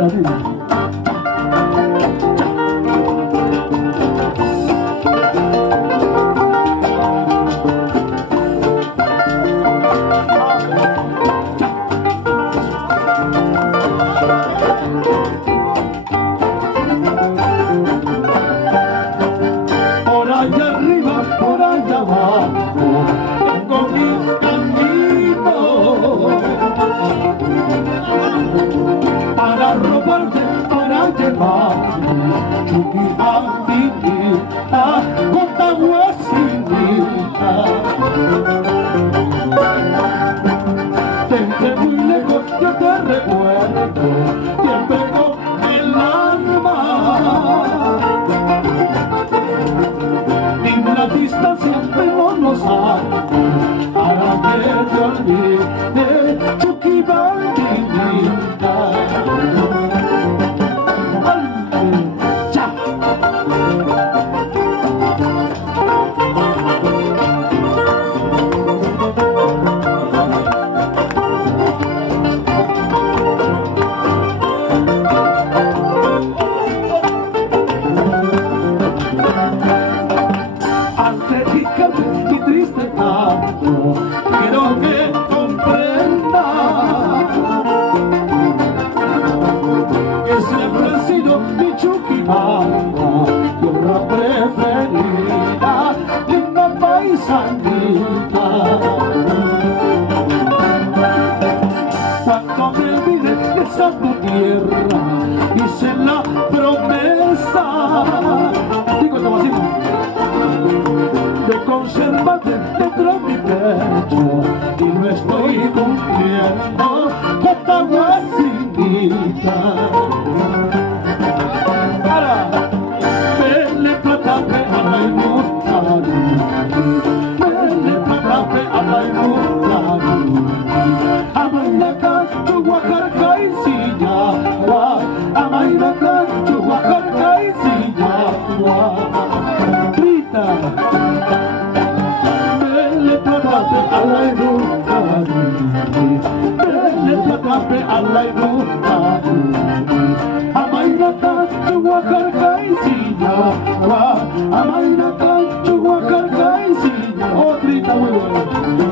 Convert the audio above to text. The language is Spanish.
Rita, Rita. Por allá arriba, por allá abajo, tengo mi camino para robarte, para llevarte, Chucky a vivir a Cotahuacinita. Desde muy lejos yo te recuerdo, siempre con el alma. Ni la distancia no nos hace para que te olvide, Chucky Bandinita. ¡Cha! Mi triste canto, quiero que comprenda que siempre ha sido mi Chucky Banda, tierra preferida de una paisanita. Cuando me olvide de esa tu tierra, hice la promesa, digo esto así, de conservarte dentro de mi pecho, y lo estoy cumpliendo, Cotahuacinita. Para vele platape a la inmortali, vele platape a la inmortali, amaina tu Oaxaca y Sillagua, amaina tu Oaxaca y Sillagua. Rita, vele platape a la inmortali, vele platape a la inmortali, amaina tu Oaxaca y Sillagua, amaina tu Oaxaca y Sillagua. Oh, Rita, muy bueno.